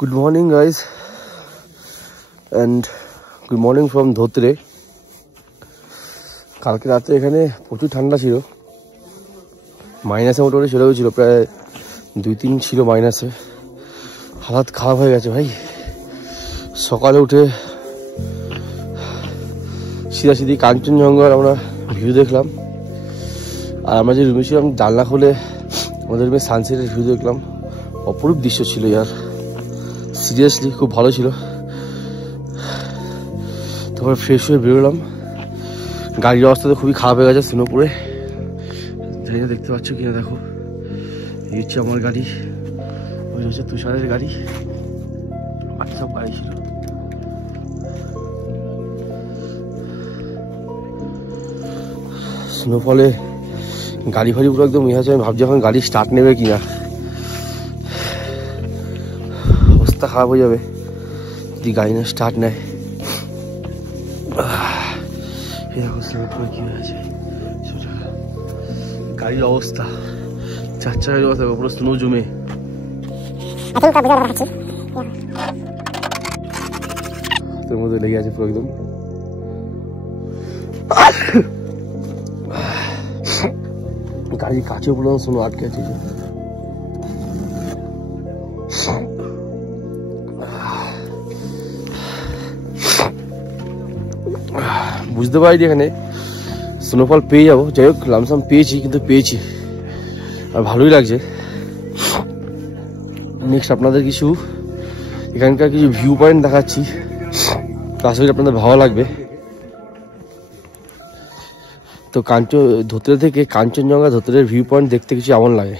Good morning guys and good morning from Dhotrey. কালকে রাতে এখানে প্রচুর ঠান্ডা ছিল, মাইনাসে মোটামুটি চলে গেছিলো, প্রায় 2-3 ছিল মাইনাসে। হালাত খারাপ হয়ে গেছে ভাই। সকালে উঠে সিধাসিধি কাঞ্চনজঙ্ঘার আমরা ভিউ দেখলাম, আর আমরা যে রুমে ছিলাম জানলা খুলে আমাদের রুমে সানসেটের ভিউ দেখলাম। অপরূপ দৃশ্য ছিল ইয়ার, সিরিয়াসলি খুব ভালো ছিল। তারপর ফ্রেশ হয়ে বেরোলাম। গাড়ির অবস্থা তো খুবই খারাপ হয়ে গেছে স্নোপুরে, জানি না দেখতে পাচ্ছ কিনা। দেখো এই হচ্ছে আমার গাড়ি, ওই হচ্ছে তুষারের গাড়ি, বাকি সব গাড়ি ছিল। স্নোফলে গাড়ি ফাড়ি পুরো একদম ইয়ে আছে। আমি ভাবছি এখন গাড়ি স্টার্ট নেবে কিনা, অবস্থা খারাপ হয়ে যাবে যদি গাড়ি না স্টার্ট নেয়। দেখো স্নোফলে কি হয়েছে গাড়ির অবস্থা, 4 চাকার অবস্থা পুরো স্নো জমে। হাতের মধ্যে লেগে আছে পুরো একদম। গাড়ির কাছে পুরো স্নো আটকে আছে। বুঝতে পারি এখানে স্নোফল পেয়ে যাবো, যাই হোক লামসাম পেয়েছি, কিন্তু পেয়েছি আর ভালোই লাগছে। নেক্সট আপনাদের কিছু এখানকার কিছু ভিউ পয়েন্ট দেখাচ্ছি, আশা করি আপনাদের ভালো লাগবে। তো ধোত্রে থেকে কাঞ্চনজঙ্ঘা ধোত্রের ভিউ পয়েন্ট দেখতে কিছু এমন লাগে।